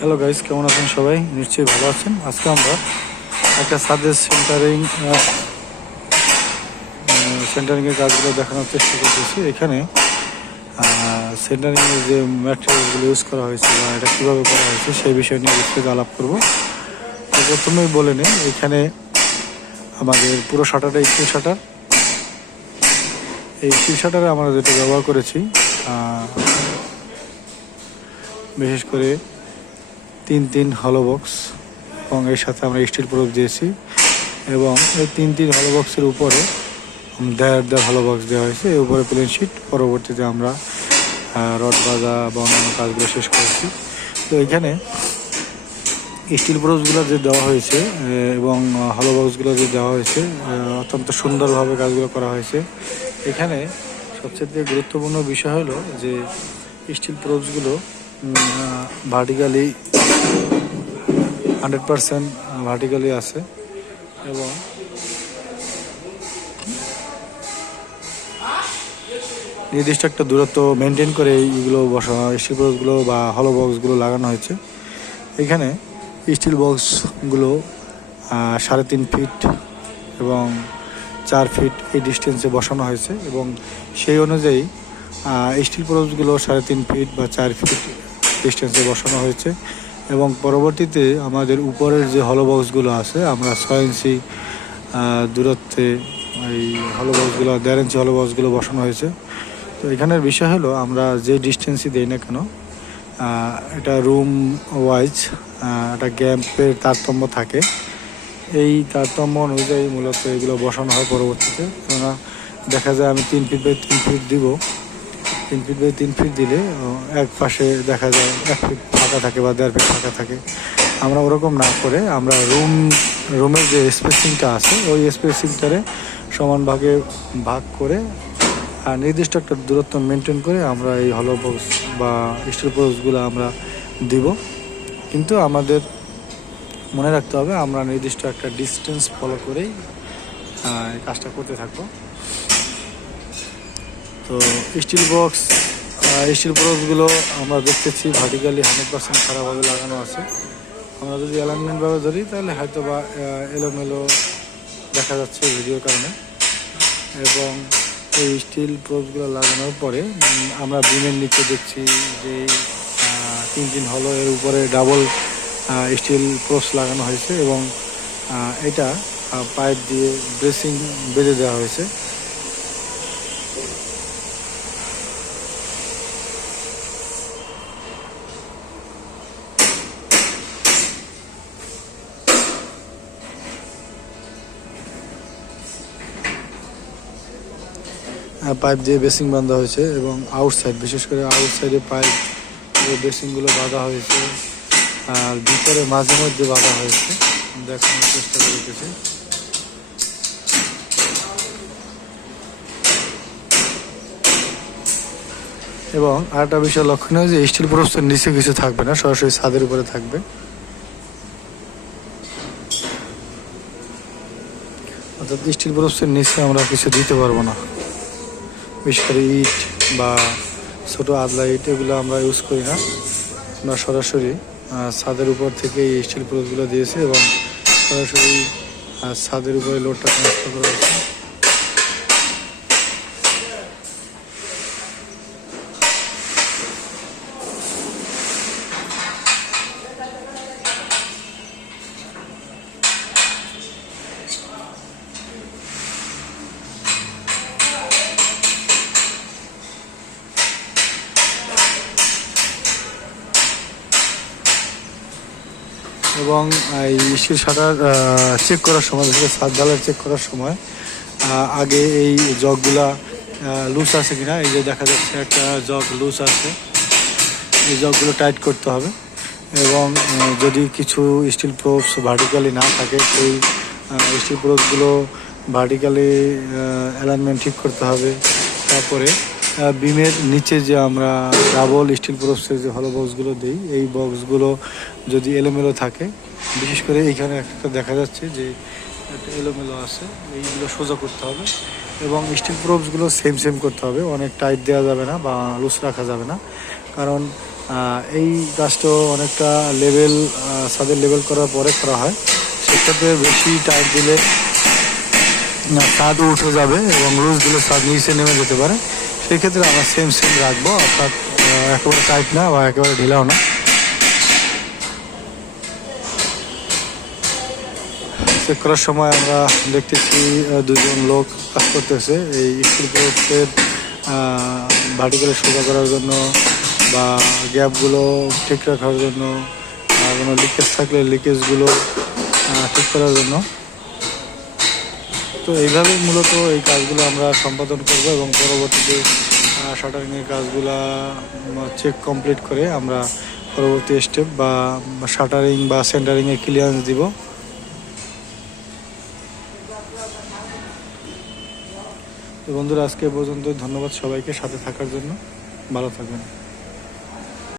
Hello guys কেমন আছেন সবাই? নিশ্চয়ই ভালো আছেন। আজকে আমরা একটা সাজেস সেন্টারিং সেন্টারিংয়ের কাজগুলো দেখানোর চেষ্টা করতেছি। এখানে সেন্টারিংয়ের যে ম্যাটেরিয়ালগুলো ইউজ করা হয়েছে বা এটা কীভাবে করা হয়েছে সেই বিষয় নিয়ে বিস্তারিত আলাপ করব। তো প্রথমেই বলে নিই, এখানে আমাদের পুরো শাটারটা স্টিল শাটার এই স্টিল শাটারে আমরা যেটা ব্যবহার করেছি বিশেষ করে তিন তিন হলো বক্স এবং এর সাথে আমরা স্টিল প্রুফ দিয়েছি এবং এই তিন তিন হলো বক্সের উপরে দেড় দেড় হলো বক্স দেওয়া হয়েছে। এর উপরে প্লেন শিট পরবর্তীতে আমরা রড বাঁধা বা অন্যান্য কাজগুলো শেষ করেছি। তো এখানে স্টিল ব্রোজগুলো যে দেওয়া হয়েছে এবং হলো বক্সগুলো যে দেওয়া হয়েছে অত্যন্ত সুন্দরভাবে কাজগুলো করা হয়েছে। এখানে সবচেয়ে গুরুত্বপূর্ণ বিষয় হলো যে স্টিল প্রোপসগুলো ভার্টিক্যালি হান্ড্রেড পারসেন্ট ভার্টিক্যালি আছে। এবং নির্দিষ্ট একটা দূরত্ব মেনটেন করে এইগুলো বসানো স্টিল বক্সগুলো বা হলো বক্সগুলো লাগানো হয়েছে। এখানে স্টিল বক্সগুলো সাড়ে তিন ফিট এবং চার ফিট এই ডিস্টেন্সে বসানো হয়েছে। এবং সেই অনুযায়ী স্টিল বক্সগুলো সাড়ে তিন ফিট বা চার ফিট ডিস্টেন্সে বসানো হয়েছে এবং পরবর্তীতে আমাদের উপরের যে হলো বক্সগুলো আছে, আমরা ছয় ইঞ্চি দূরত্বে এই হলো বক্সগুলো দেড় ইঞ্চি হলো বক্সগুলো বসানো হয়েছে। তো এখানের বিষয় হলো, আমরা যে ডিস্টেন্সই দিই না কেন এটা রুম ওয়াইজ একটা গ্যাম্পের তারতম্য থাকে। এই তারতম্য অনুযায়ী মূলত এগুলো বসানো হয় পরবর্তীতে। কেননা দেখা যায় আমি তিন ফিট বাই তিন ফিট দিব। তিন ফিট বাই তিন ফিট দিলে এক পাশে দেখা যায় এক ফিট ফাঁকা থাকে বা দেড় ফিট ফাঁকা থাকে। আমরা ওরকম না করে আমরা রুম রুমের যে স্পেসিংটা আছে, ওই স্পেসিংটারে সমান ভাগে ভাগ করে আর নির্দিষ্ট একটা দূরত্ব মেনটেন করে আমরা এই হলো বক্স বা স্টিল বক্সগুলো আমরা দিব। কিন্তু আমাদের মনে রাখতে হবে আমরা নির্দিষ্ট একটা ডিস্টেন্স ফলো করেই কাজটা করতে থাকব। তো স্টিল বক্স স্টিল বক্সগুলো আমরা দেখতেছি ভার্টিক্যালি হান্ড্রেড পার্সেন্ট খারাপভাবে লাগানো আছে। আমরা যদি অ্যালাইনমেন্টভাবে ধরি, তাহলে হয়তো বা এলোমেলো দেখা যাচ্ছে ভিডিওর কারণে। এবং এই স্টিল প্রোপসগুলো লাগানোর পরে আমরা বিমের নিচে দেখছি যে তিন তিন হলো এর উপরে ডাবল স্টিল প্রোপস লাগানো হয়েছে এবং এটা পাইপ দিয়ে ব্রেসিং বেঁধে দেওয়া হয়েছে। পাইপ দিয়ে বেসিং বাঁধা হয়েছে এবং আউটসাইড বিশেষ করে আউটসাইডে পাইপ দিয়ে বেসিংগুলো বাঁধা হয়েছে আর ভিতরে মাঝে মধ্যে বাঁধা হয়েছে। দেখানোর চেষ্টা করতেছি। এবং আরেকটা বিষয় লক্ষণীয় যে স্টিল প্রোপসের নিচে কিছু থাকবে না, সরাসরি ছাদের উপরে থাকবে। অর্থাৎ স্টিল প্রোপসের নিচে আমরা কিছু দিতে পারব না। করে ইট বা ছোটো আদলা ইট এগুলো আমরা ইউজ করি না। আমরা সরাসরি ছাদের উপর থেকে এই স্টিল প্রোজগুলো দিয়েছি এবং সরাসরি ছাদের উপরে লোডটা ট্রান্সফার করা হয়েছে এবং এই স্টিল শাটার চেক করার সময়, বিশেষ ছাদ ঢালাই চেক করার সময় আগে এই জগগুলা লুজ আছে কিনা, এই যে দেখা যাচ্ছে একটা জগ লুজ আছে, এই জগগুলো টাইট করতে হবে এবং যদি কিছু স্টিল প্রোপস ভার্টিক্যালি না থাকে, সেই স্টিল প্রোপসগুলো ভার্টিক্যালি অ্যালাইনমেন্ট ঠিক করতে হবে, তারপরে বিমের নিচে যে আমরা ডাবল স্টিল প্রোপসের যে হলো বক্সগুলো দিই, এই বক্সগুলো যদি এলোমেলো থাকে, বিশেষ করে এইখানে একটা দেখা যাচ্ছে যে একটা এলোমেলো আছে, এইগুলো সোজা করতে হবে এবং স্টিল প্রোপসগুলো সেম সেম করতে হবে, অনেক টাইট দেওয়া যাবে না বা লুজ রাখা যাবে না। কারণ এই কাজটাও অনেকটা লেভেল ছাদের লেভেল করার পরে করা হয় সেক্ষেত্রে বেশি টাইট দিলে ছাদ উঠে যাবে এবং লুজ দিলে ছাদ নিচে নেমে যেতে পারে। সেই ক্ষেত্রে আমরা সেম সেম রাখব, অর্থাৎ একেবারে টাইট না বা একেবারে ঢিলাও না। চেক করার সময় আমরা দেখতেছি দুজন লোক কাজ করতেছে। এই স্কুল প্রোডের ভার্টিক্যালে সোজা করার জন্য বা গ্যাপগুলো ঠিক রাখার জন্য কোনো লিকেজ থাকলে লিকেজগুলো ঠিক করার জন্য। তো এইভাবেই মূলত এই কাজগুলো আমরা সম্পাদন করব এবং পরবর্তীতে শাটারিংয়ের কাজগুলা চেক কমপ্লিট করে আমরা পরবর্তী স্টেপ বা শাটারিং বা সেন্টারিংয়ে ক্লিয়ারেন্স দিব। তো বন্ধুরা, আজকে পর্যন্ত। ধন্যবাদ সবাইকে সাথে থাকার জন্য। ভালো থাকবেন।